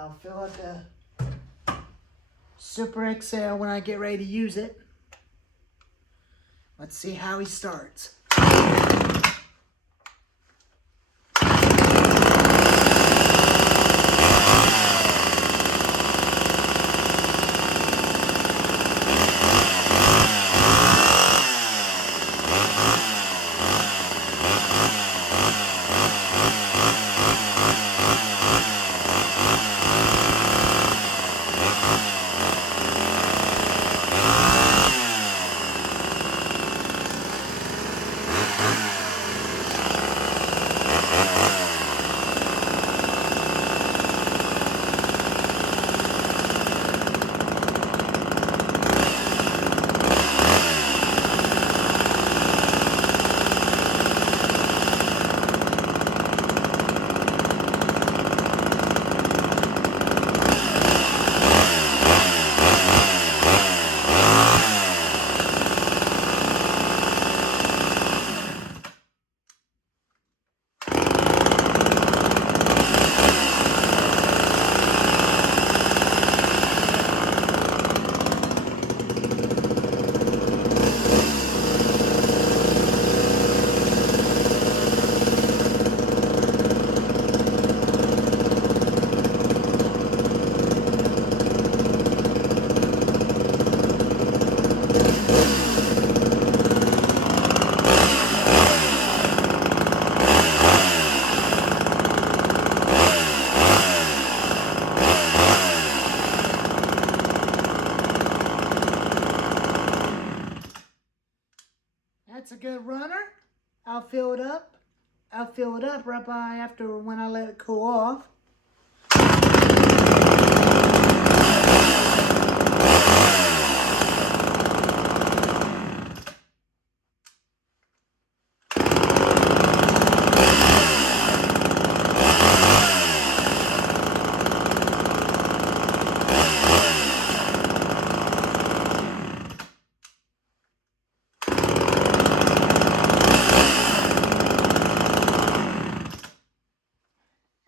I'll fill up the Super XL when I get ready to use it. Let's see how he starts. That's a good runner. I'll fill it up. I'll fill it up right by after when I let it cool off.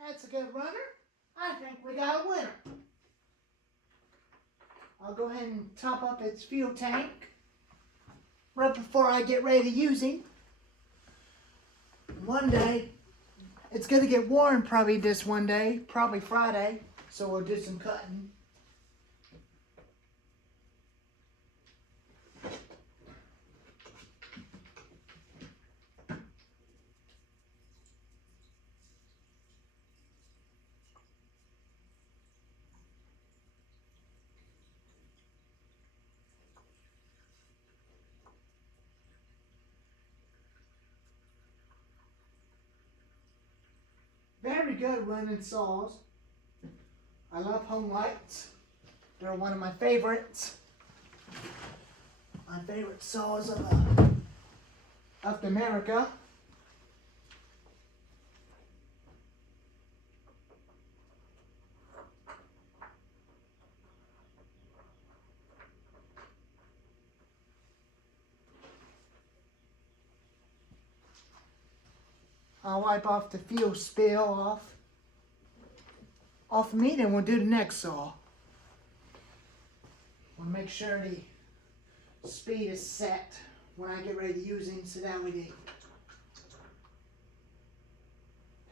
That's a good runner. I think we got a winner. I'll go ahead and top up its fuel tank right before I get ready to use him. One day, it's going to get warm probably this one day, probably Friday, so we'll do some cutting. Very good running saws. I love home lights. They're one of my favorites. My favorite saws of America. I'll wipe off the fuel spill off of me, then we'll do the next saw. We'll make sure the speed is set when I get ready to use him, so that way the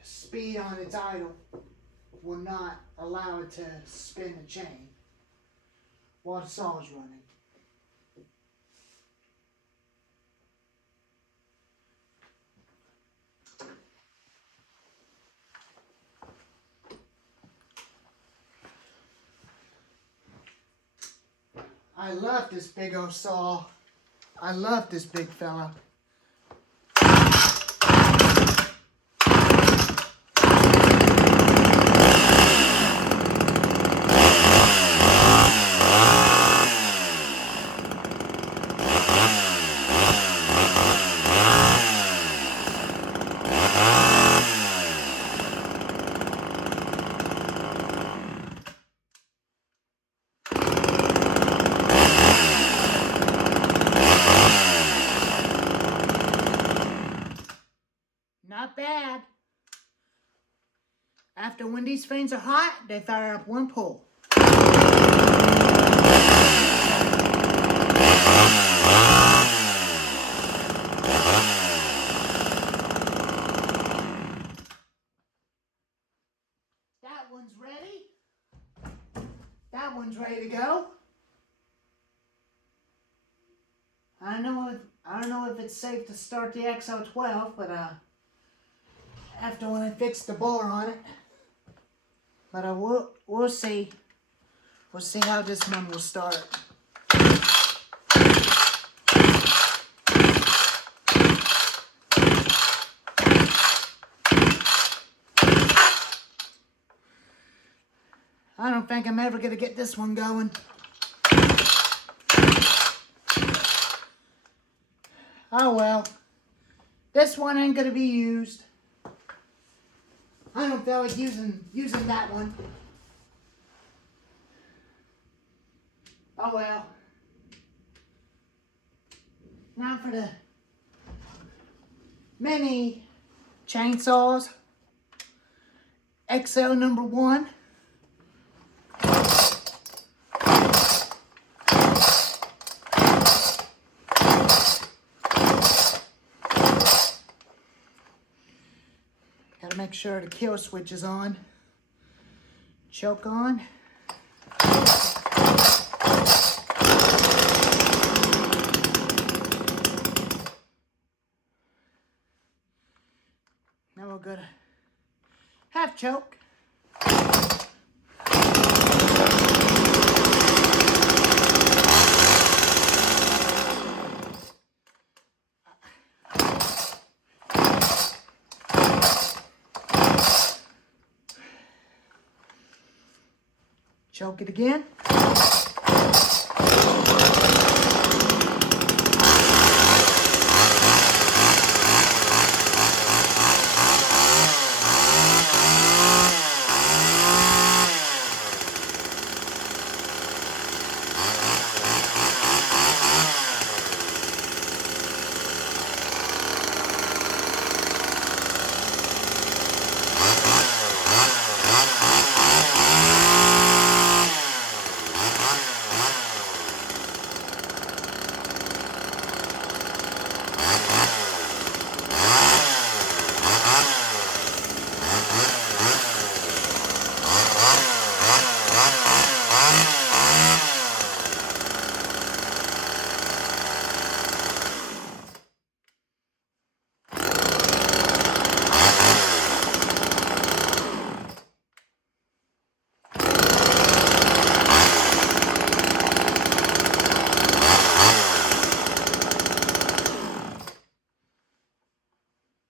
speed on its idle will not allow it to spin the chain while the saw is running. I love this big old saw. I love this big fella. After when these things are hot, they fire up one pull. That one's ready. That one's ready to go. I don't know if it's safe to start the XO12, but after when I fix the bar on it. But we'll see. We'll see how this one will start. I don't think I'm ever gonna get this one going. Oh well. This one ain't gonna be used. I don't feel like using that one. Oh well. Now for the mini chainsaws. XL number 1. Gotta make sure the kill switch is on. Choke on. Now we're gonna half choke. Choke it again.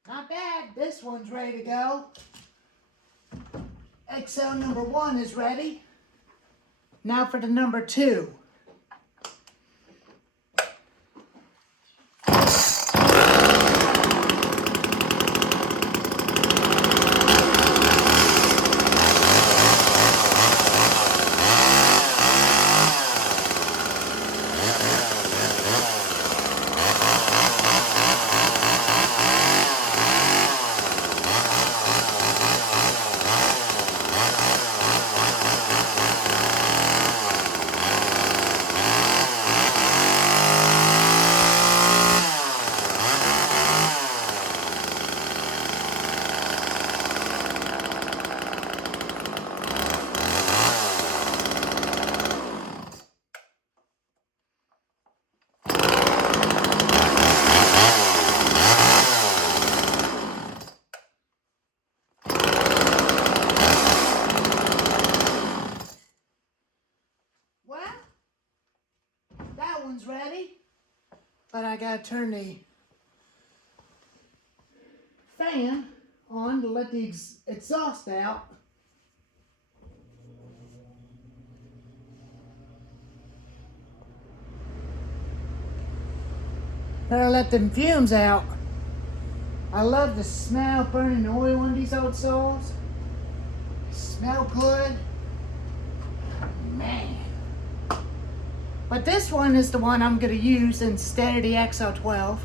Not bad. This one's ready to go. XL number 1 is ready. Now for the number 2. One's ready, but I gotta turn the fan on to let the exhaust out. Better let them fumes out. I love the smell of burning oil on these old saws. They smell good. Man. But this one is the one I'm going to use instead of the XO12.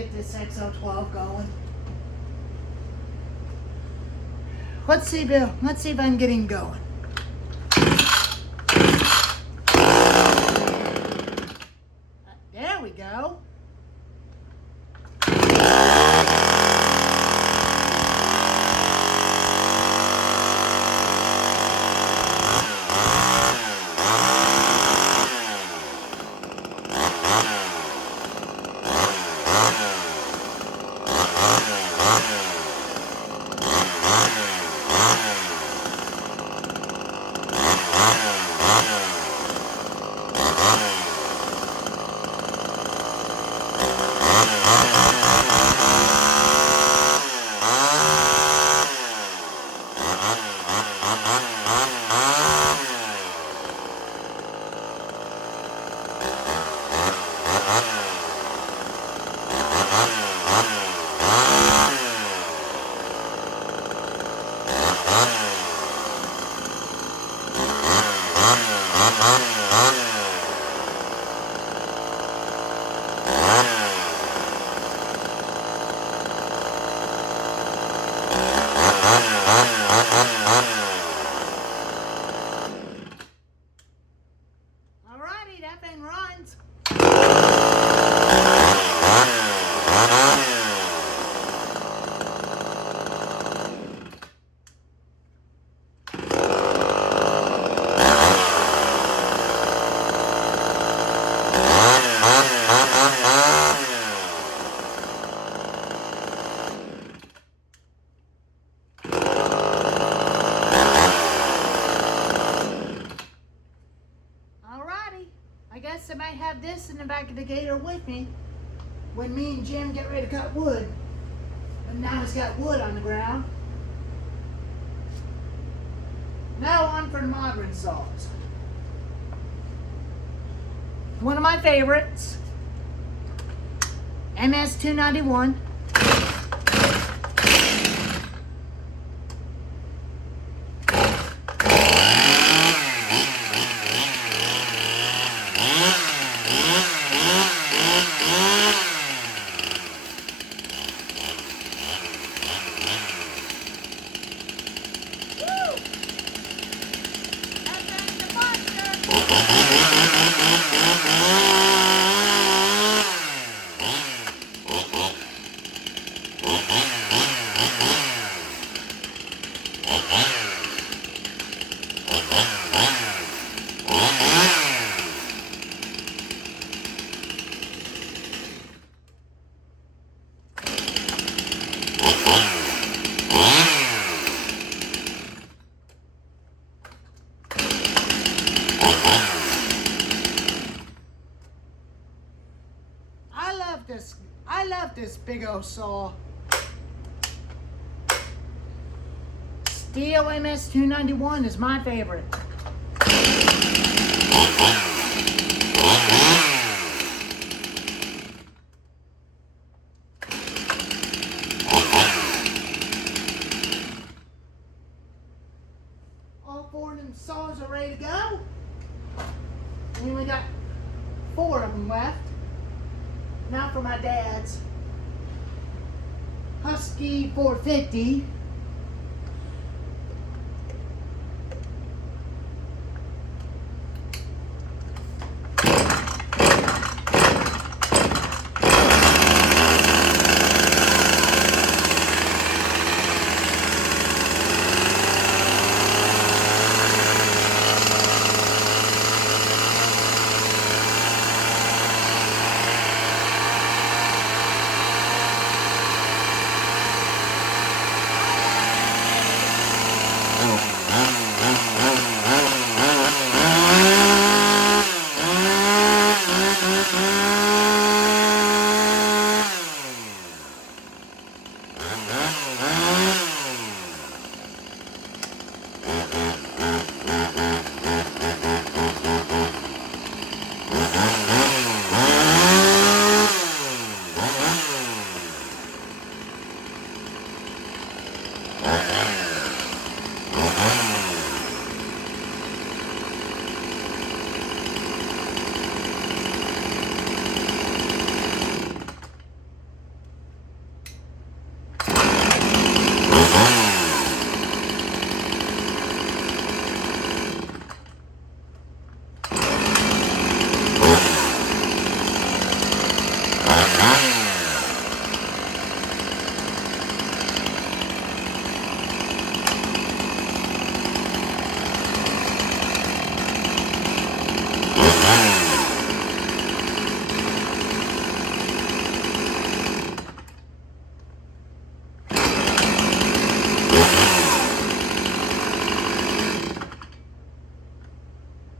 get this XO12 going. Let's see, Bill. Let's see if I can get him going. There we go. Alrighty, that thing runs. I guess I might have this in the back of the gator with me when me and Jim get ready to cut wood. And now he's got wood on the ground. Now on for the modern saws. One of my favorites, MS-291. I love this big old saw. Steel MS-291 is my favorite. All four of them saws are ready to go. And we got 4 of them left. Now for my dad's Husky 450.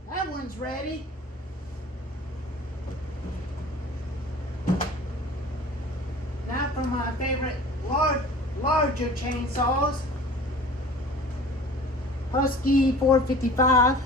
That one's ready. Now for my favorite larger chainsaws. Husky 455.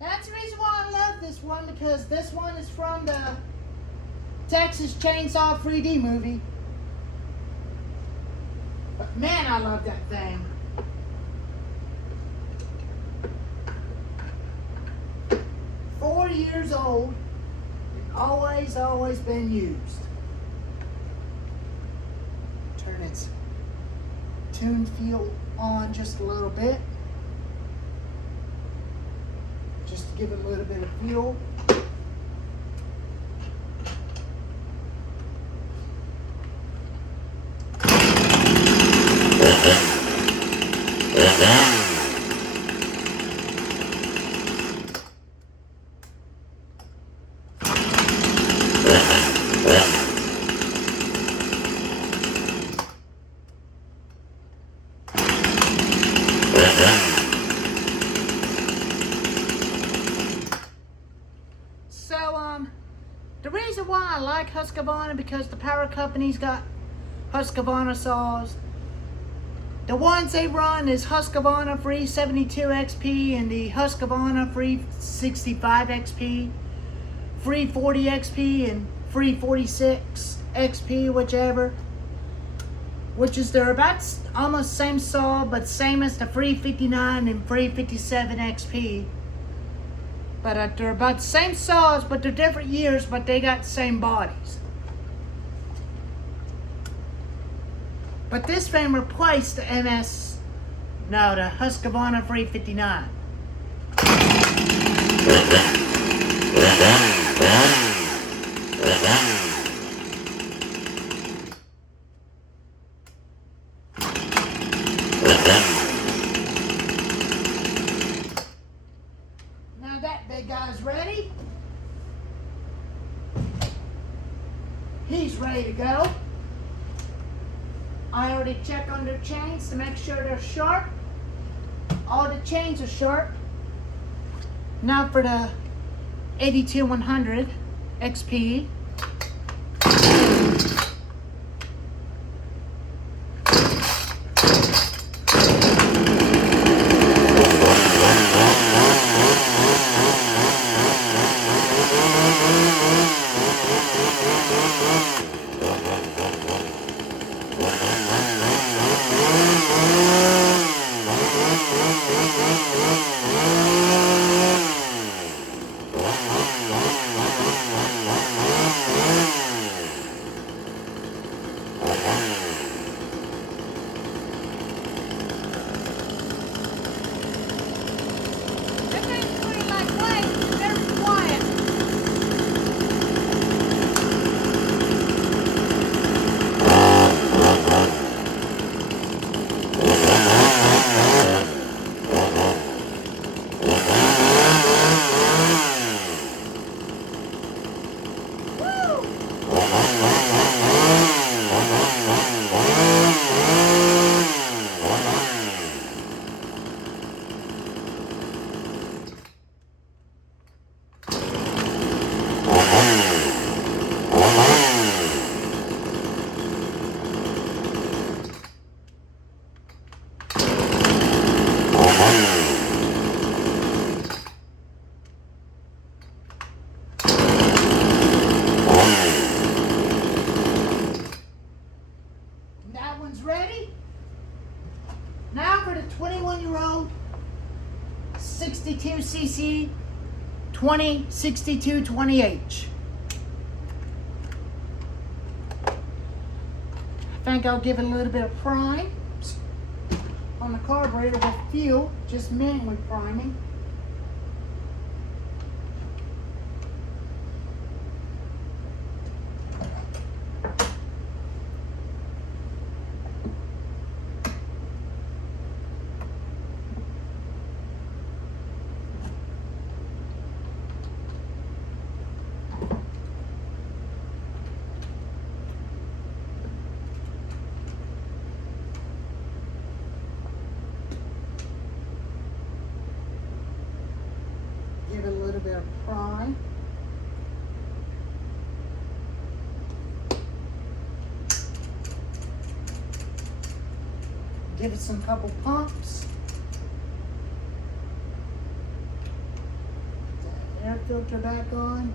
That's the reason why I love this one, because this one is from the Texas Chainsaw 3D movie. But man, I love that thing. Four years old, and always been used. Turn its tune field on just a little bit, just to give it a little bit of fuel. The reason why I like Husqvarna, because the power company's got Husqvarna saws. The ones they run is Husqvarna Free 72 XP and the Husqvarna Free 65 XP, Free 40 XP and Free 46 XP, whichever. Which is they're about almost same saw, but same as the Free 59 and Free 57 XP. But they're about the same saws, but they're different years, but they got the same bodies. But this frame replaced the the Husqvarna Free 59. Now that big guy's ready. He's ready to go. I already checked on their chains to make sure they're sharp. All the chains are sharp. Now for the 82-100 XP. That one's ready. Now for the 21-year-old 62cc 2062 20H. I think I'll give it a little bit of prime on the carburetor with fuel, just manually priming. Give it a little bit of prime. Give it some couple pumps. The air filter back on.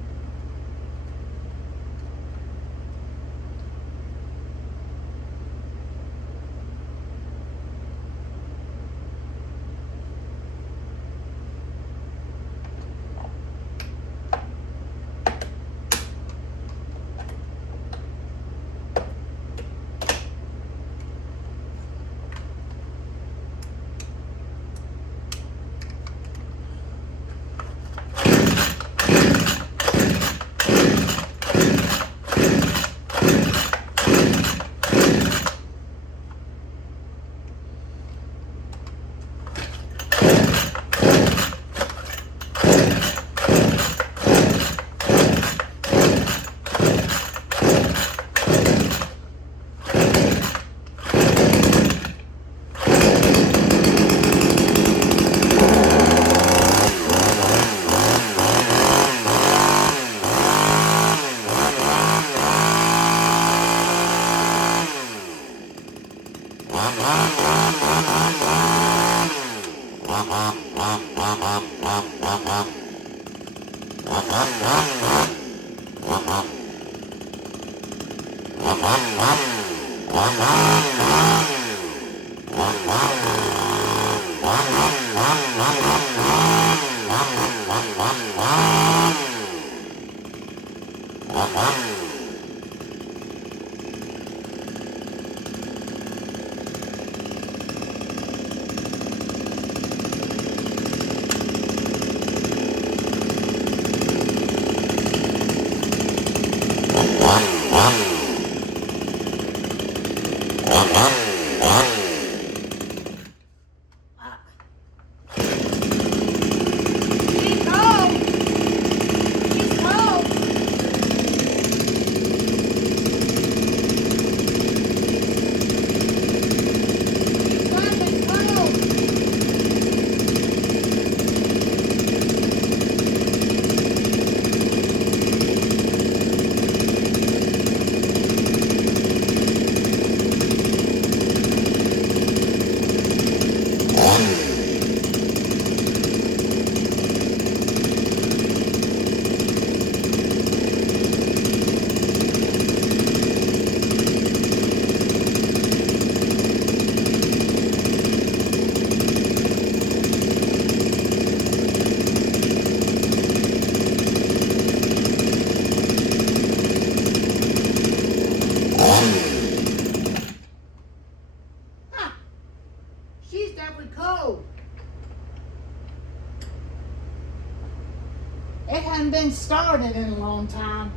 It hadn't been started in a long time,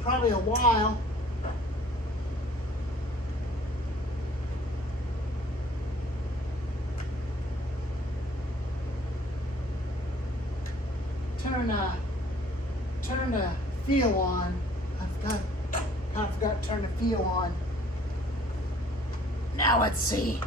probably a while. Turn the fuel on. I forgot to turn the fuel on. Now let's see.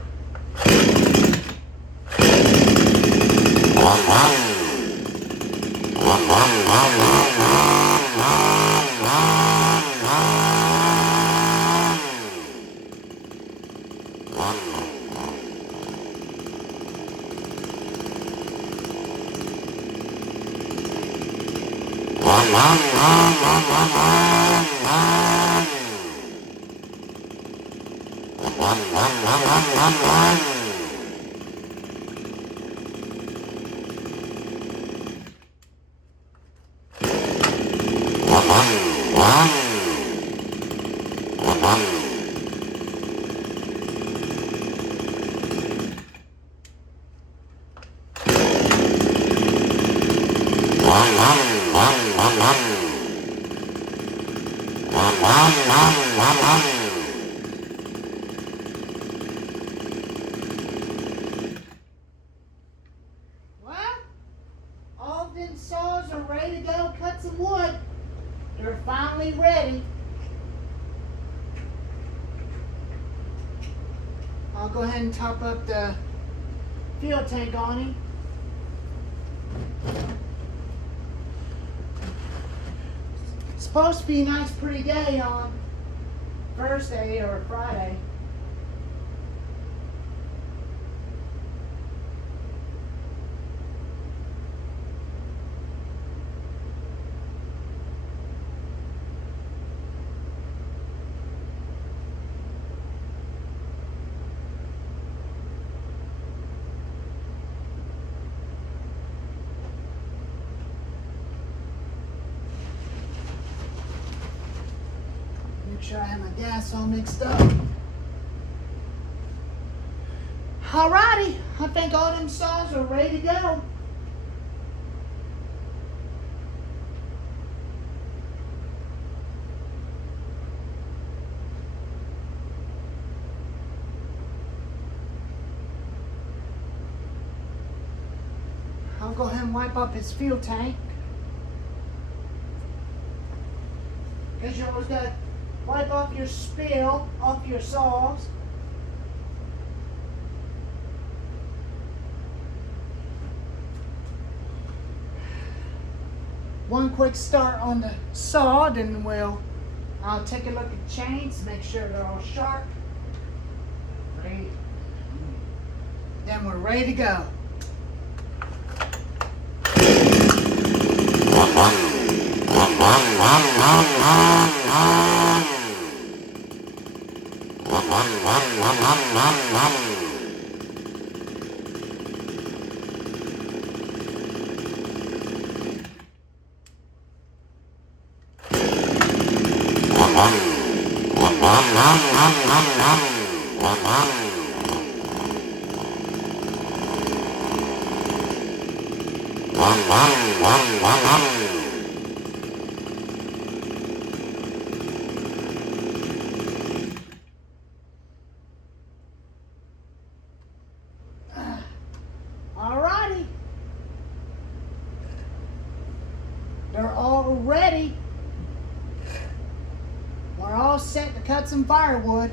Well, all them saws are ready to go cut some wood. They're finally ready. I'll go ahead and top up the fuel tank on him. It's supposed to be a nice pretty day on Thursday or Friday. Make sure I have my gas all mixed up. Alrighty, I think all them saws are ready to go. I'll go ahead and wipe up his fuel tank. Because you always got to wipe off your spill off your saws. One quick start on the saw, then I'll take a look at the chains, make sure they're all sharp. Ready. Then we're ready to go. Alrighty. They're all ready. We're all set to cut some firewood.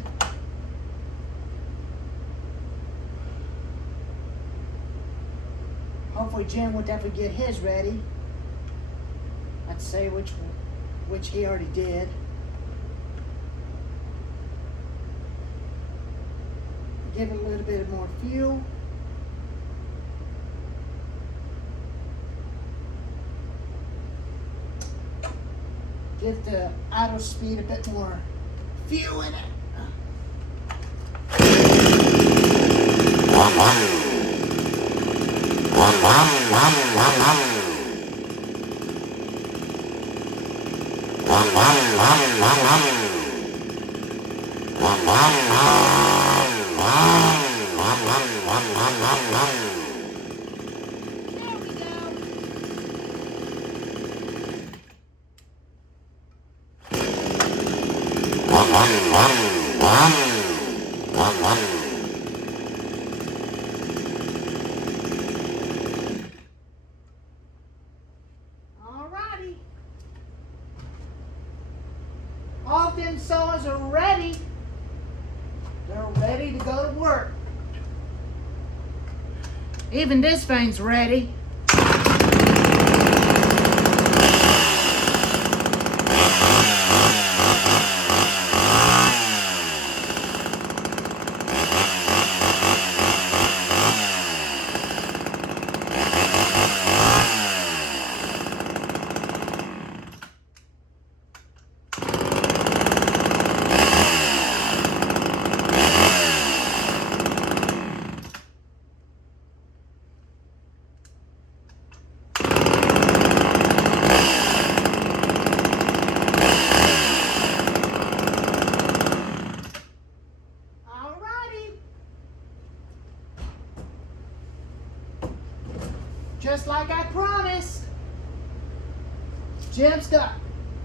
Hopefully Jim will definitely get his ready. I'd say which he already did. Give it a little bit more fuel. Give the idle speed a bit more fuel in it. Alrighty. All them saws are ready. They're ready to go to work. Even this thing's ready.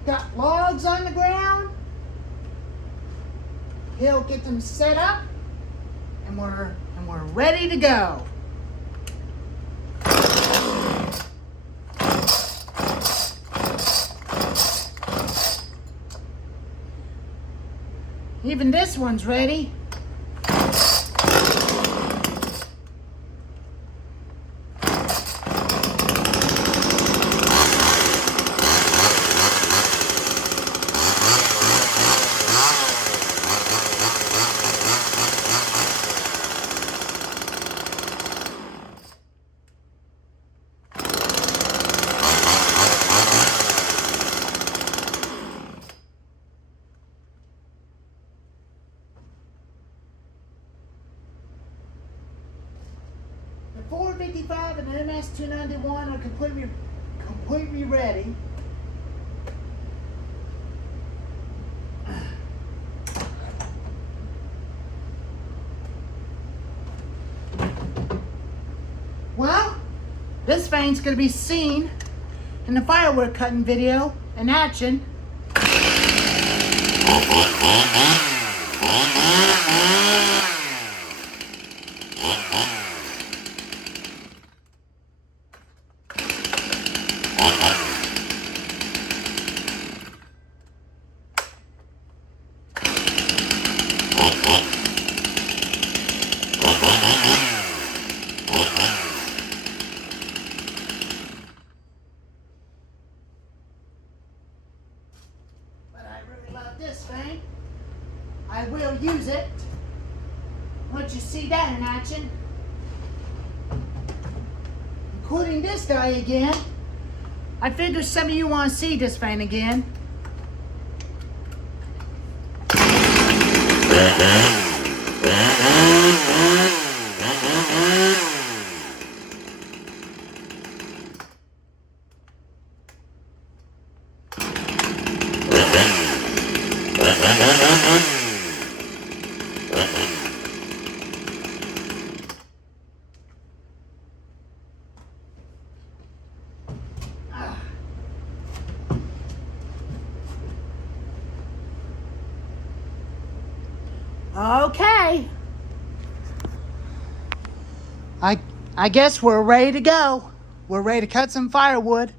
Got logs on the ground. He'll get them set up, and we're ready to go. Even this one's ready. The 455 and the MS-291 are completely ready. Well, this vein is going to be seen in the firewood cutting video in action. This thing, I will use it once you see that in action, including this guy again. I figure some of you want to see this thing again. Okay. I guess we're ready to go. We're ready to cut some firewood.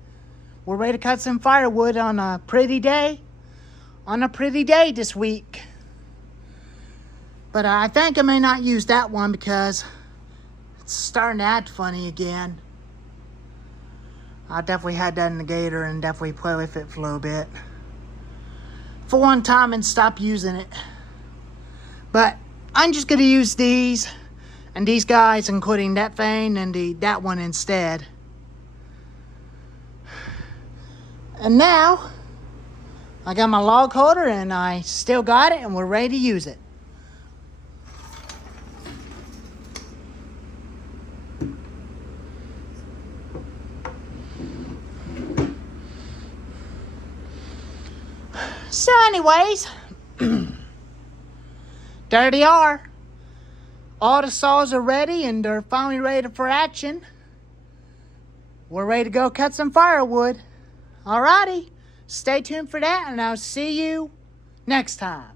We're ready to cut some firewood on a pretty day. On a pretty day this week. But I think I may not use that one because it's starting to act funny again. I definitely had that in the gator and definitely play with it for a little bit. For one time and stop using it. But I'm just going to use these and these guys, including that vein and that one instead. And now, I got my log holder and I still got it and we're ready to use it. So anyways, there they are. All the saws are ready and they're finally ready for action. We're ready to go cut some firewood. Alrighty, stay tuned for that and I'll see you next time.